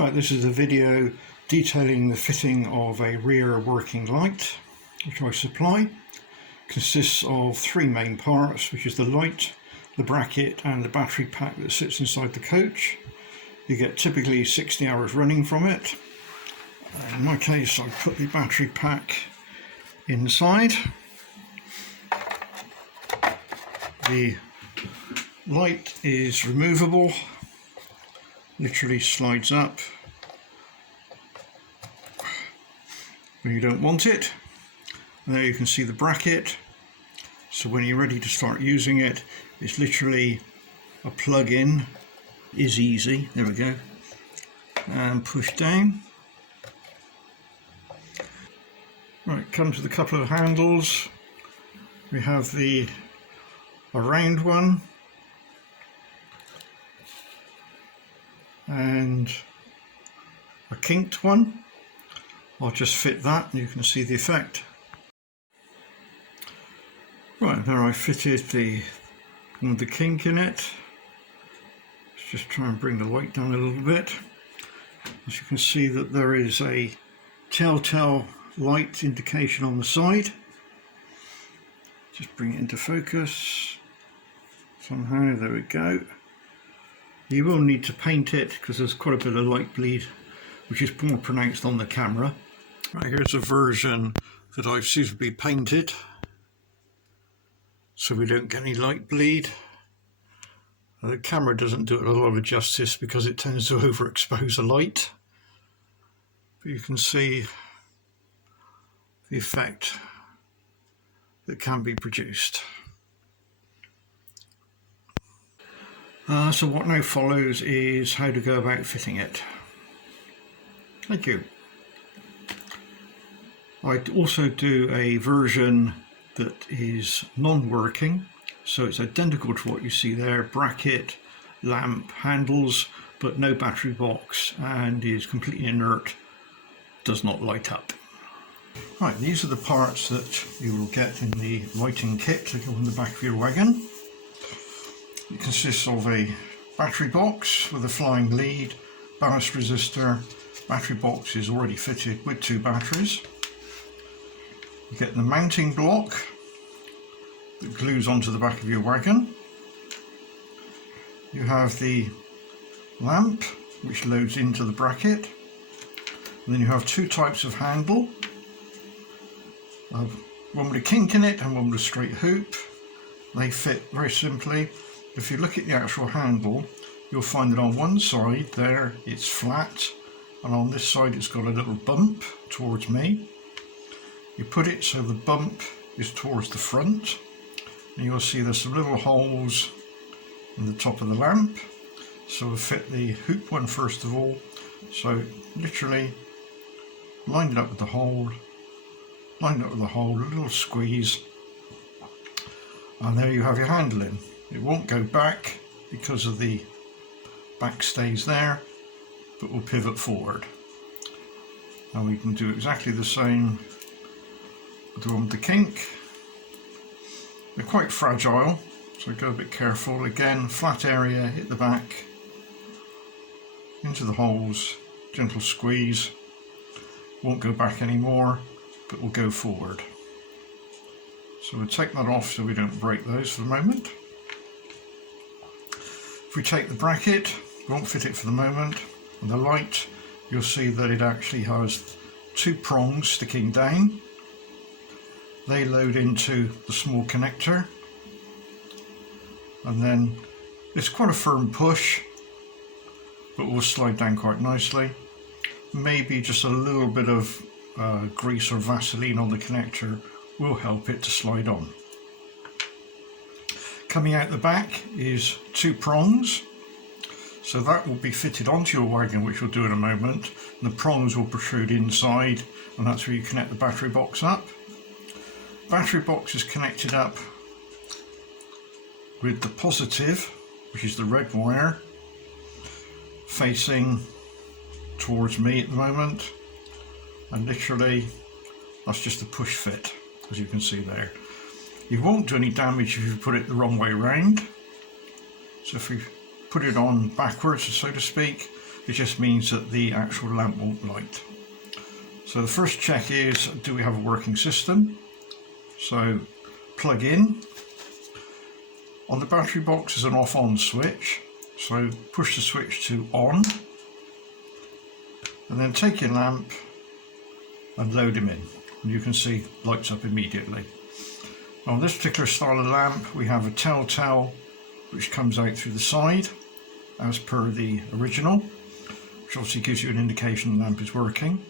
Right, this is a video detailing the fitting of a rear working light which I supply. It consists of three main parts, which is the light, the bracket and the battery pack that sits inside the coach. You get typically 60 hours running from it. In my case, I put the battery pack inside. The light is removable, literally slides up when you don't want it. And there you can see the bracket. So when you're ready to start using it, it's literally a plug-in. Is easy. There we go. And push down. Right, comes with a couple of handles. We have a round one and a kinked one. I'll just fit that and you can see the effect. Right, there I fitted the one with the kink in it. Let's just try and bring the light down a little bit. As you can see that there is a telltale light indication on the side. Just bring it into focus somehow, there we go. You will need to paint it because there's quite a bit of light bleed which is more pronounced on the camera. Right, here's a version that I've suitably painted so we don't get any light bleed. The camera doesn't do it a lot of justice because it tends to overexpose the light, but you can see the effect that can be produced. So what now follows is how to go about fitting it. Thank you. I also do a version that is non-working, so it's identical to what you see there: bracket, lamp, handles, but no battery box, and is completely inert, does not light up. Right, these are the parts that you will get in the lighting kit to go on the back of your wagon. It consists of a battery box with a flying lead, ballast resistor. Battery box is already fitted with two batteries. You get the mounting block that glues onto the back of your wagon. You have the lamp which loads into the bracket. And then you have two types of handle. One with a kink in it and one with a straight hoop. They fit very simply. If you look at the actual handle, you'll find that on one side there it's flat, and on this side it's got a little bump towards me. You put it so the bump is towards the front, and you'll see there's some little holes in the top of the lamp. So we'll fit the hoop one first of all. So literally lined it up with the hole, a little squeeze, and there you have your handling. It won't go back because of the back stays there, but will pivot forward. And we can do exactly the same with the one with the kink. They're quite fragile, so go a bit careful. Again, flat area, hit the back, into the holes, gentle squeeze. Won't go back anymore, but will go forward. So we'll take that off so we don't break those for the moment. If we take the bracket, we won't fit it for the moment, and the light, you'll see that it actually has two prongs sticking down. They load into the small connector, and then it's quite a firm push, but will slide down quite nicely. Maybe just a little bit of grease or Vaseline on the connector will help it to slide on. Coming out the back is two prongs, so that will be fitted onto your wagon, which we'll do in a moment, and the prongs will protrude inside, and that's where you connect the battery box up. Battery box is connected up with the positive, which is the red wire, facing towards me at the moment, and literally that's just a push fit, as you can see there. You won't do any damage if you put it the wrong way round. So if we put it on backwards, so to speak, It just means that the actual lamp won't light. So the first check is, do we have a working system? So plug in. On the battery box is an off-on switch. So push the switch to on. And then take your lamp and load him in. And you can see lights up immediately. On this particular style of lamp, we have a telltale which comes out through the side as per the original, which obviously gives you an indication the lamp is working.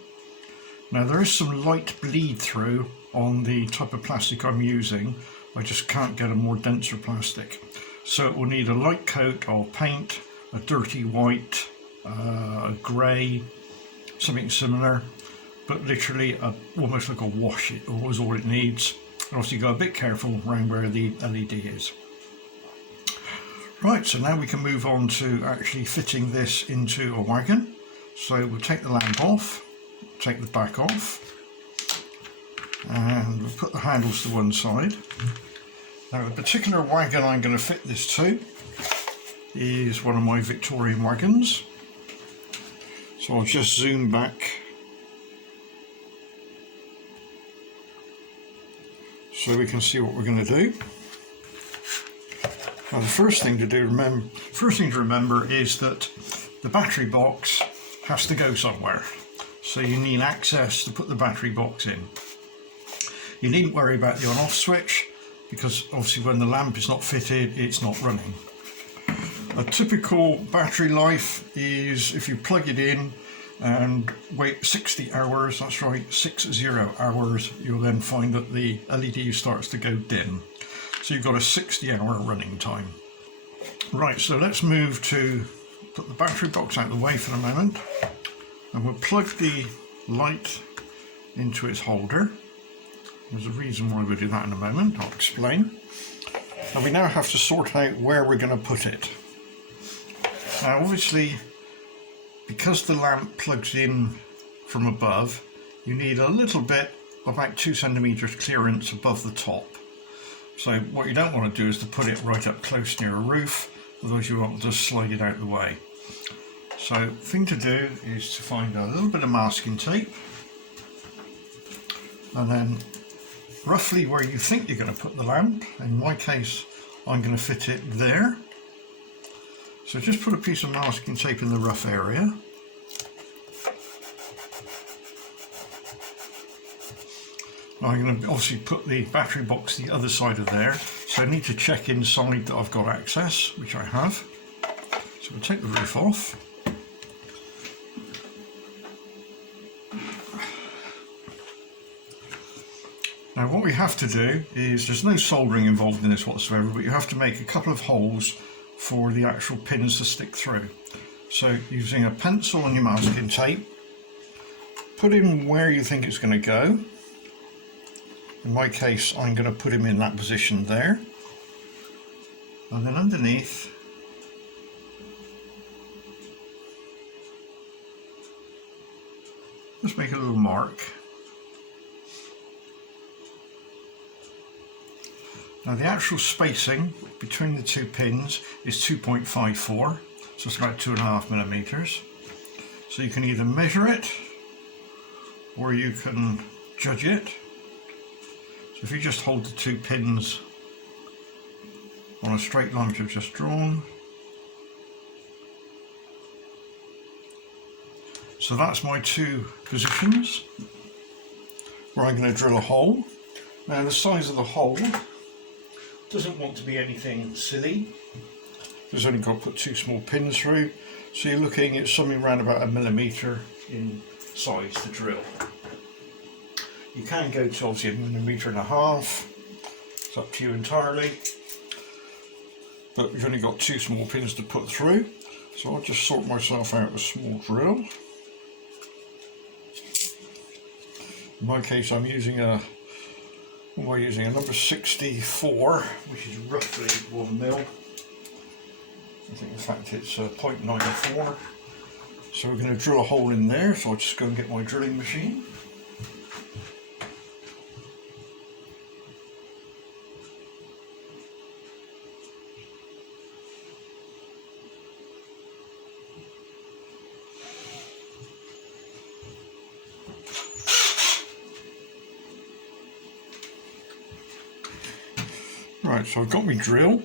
Now there is some light bleed through on the type of plastic I'm using. I just can't get a more denser plastic. So it will need a light coat of paint, a dirty white, a grey, something similar, but literally almost like a wash it is all it needs. And obviously go a bit careful around where the LED is. Right, so now we can move on to actually fitting this into a wagon. So we'll take the lamp off, take the back off, and we'll put the handles to one side. Now the particular wagon I'm going to fit this to is one of my Victorian wagons. So I'll just zoom back so we can see what we're going to do. Now the first thing to remember is that the battery box has to go somewhere. So you need access to put the battery box in. You needn't worry about the on-off switch because obviously when the lamp is not fitted, it's not running. A typical battery life is if you plug it in and wait 60 hours, that's right, 60 hours, you'll then find that the LED starts to go dim. So you've got a 60-hour running time. Right, so let's move to put the battery box out of the way for a moment, and we'll plug the light into its holder. There's a reason why we'll do that in a moment, I'll explain. And we now have to sort out where we're going to put it. Now obviously, because the lamp plugs in from above, you need a little bit, about 2 centimeters clearance above the top. So what you don't want to do is to put it right up close near a roof, otherwise you want to just slide it out of the way. So the thing to do is to find a little bit of masking tape, and then roughly where you think you're going to put the lamp. In my case, I'm going to fit it there. So just put a piece of masking tape in the rough area. I'm going to obviously put the battery box the other side of there, so I need to check inside that I've got access, which I have. So we'll take the roof off. Now what we have to do is, there's no soldering involved in this whatsoever, but you have to make a couple of holes for the actual pins to stick through. So using a pencil and your masking tape, put in where you think it's going to go. In my case, I'm going to put him in that position there, and then underneath just make a little mark. Now the actual spacing between the two pins is 2.54, so it's about 2.5 millimeters. So you can either measure it or you can judge it. So if you just hold the two pins on a straight line which I've just drawn. So that's my two positions where I'm going to drill a hole. Now the size of the hole doesn't want to be anything silly. There's only got to put two small pins through. So you're looking at something around about 1 millimeter in size to drill. You can go to obviously 1.5 millimeters. It's up to you entirely. But we've only got two small pins to put through. So I'll just sort myself out a small drill. In my case, I'm using a number 64, which is roughly 1 mil. I think in fact it's 0.94. So we're going to drill a hole in there, so I'll just go and get my drilling machine. Right, so I've got my drill,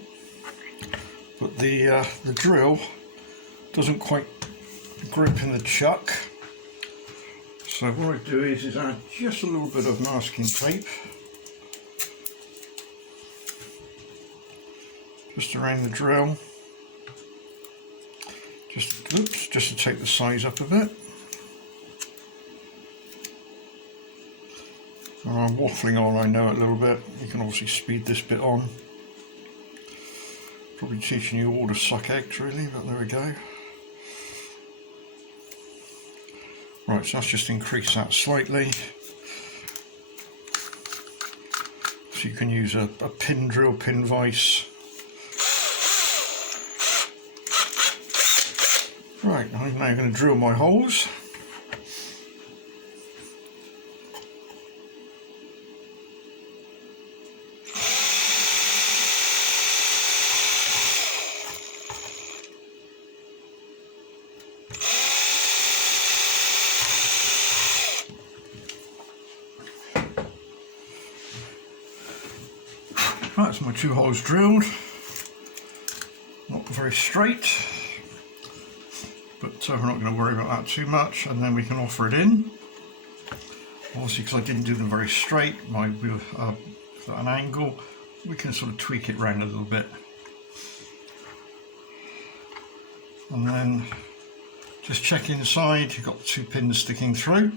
but the drill doesn't quite grip in the chuck. So what I do is add just a little bit of masking tape just around the drill, just to take the size up a bit. I'm waffling on, I know, a little bit. You can obviously speed this bit on. Probably teaching you all to suck eggs really, but there we go. Right, so let's just increase that slightly. So you can use a pin drill, pin vise. Right, I'm now going to drill my holes. Right, so my 2 holes drilled. Not very straight, but we're not going to worry about that too much, and then we can offer it in. Obviously, because I didn't do them very straight, at an angle, we can sort of tweak it round a little bit. And then just check inside, you've got 2 pins sticking through.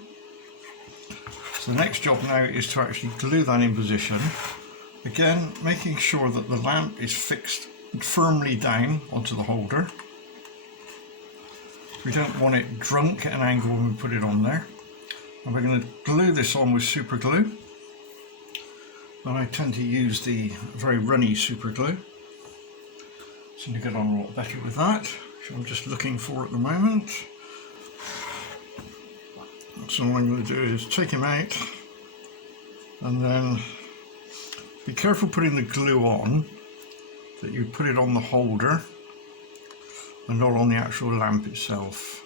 So the next job now is to actually glue that in position. Again, making sure that the lamp is fixed firmly down onto the holder. We don't want it drunk at an angle when we put it on there. And we're going to glue this on with super glue. And I tend to use the very runny super glue. Seem to get on a lot better with that, which I'm just looking for at the moment. So what I'm going to do is take him out, and then be careful putting the glue on, that you put it on the holder and not on the actual lamp itself.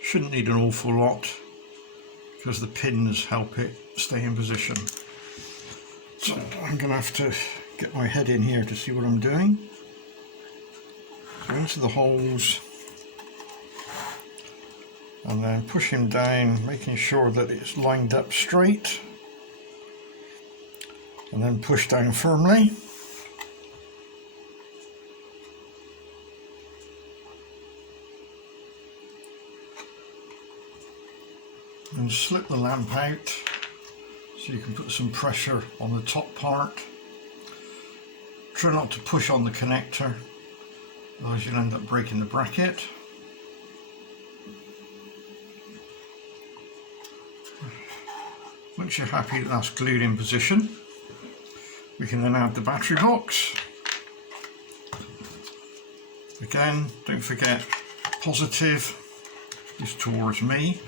Shouldn't need an awful lot because the pins help it stay in position. So I'm going to have to get my head in here to see what I'm doing. So into the holes, and then push him down, making sure that it's lined up straight, and then push down firmly. And slip the lamp out so you can put some pressure on the top part. Try not to push on the connector, otherwise you'll end up breaking the bracket. Once you're happy that that's glued in position, we can then add the battery box. Again, don't forget, positive is towards me.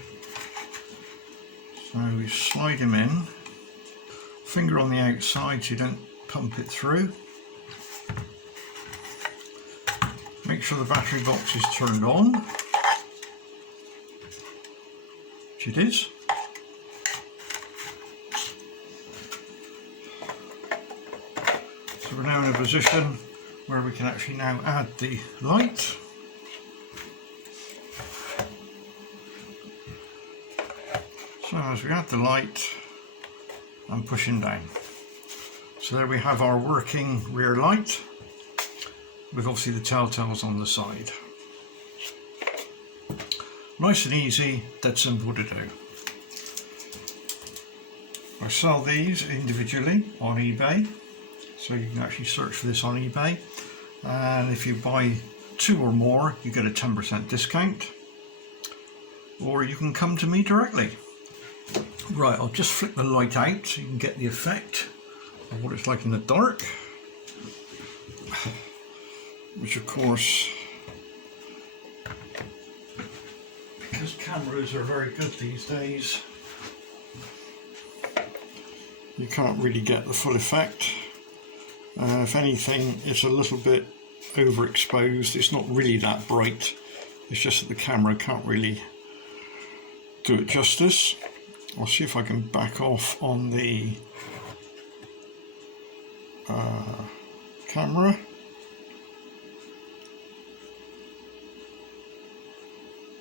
So we slide him in, finger on the outside so you don't pump it through. Make sure the battery box is turned on, which it is. So we're now in a position where we can actually now add the light. So as we add the light, I'm pushing down. So there we have our working rear light, with obviously the telltales on the side. Nice and easy, dead simple to do. I sell these individually on eBay, so you can actually search for this on eBay, and if you buy 2 or more you get a 10% discount, or you can come to me directly. Right, I'll just flick the light out so you can get the effect of what it's like in the dark, which of course, because cameras are very good these days, you can't really get the full effect. If anything, it's a little bit overexposed. It's not really that bright, it's just that the camera can't really do it justice. I'll see if I can back off on the camera.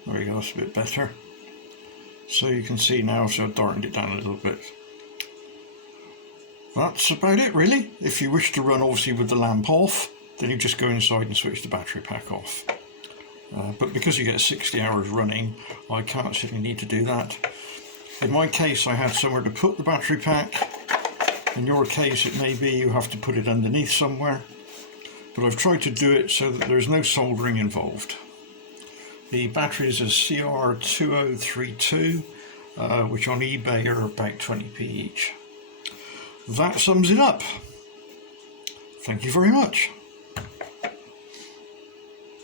There we go, it's a bit better. So you can see now, so I've darkened it down a little bit. That's about it really. If you wish to run obviously with the lamp off, then you just go inside and switch the battery pack off. But because you get 60 hours running, I can't actually need to do that. In my case, I had somewhere to put the battery pack. In your case, it may be you have to put it underneath somewhere. But I've tried to do it so that there's no soldering involved. The batteries are CR2032, which on eBay are about 20p each. That sums it up. Thank you very much.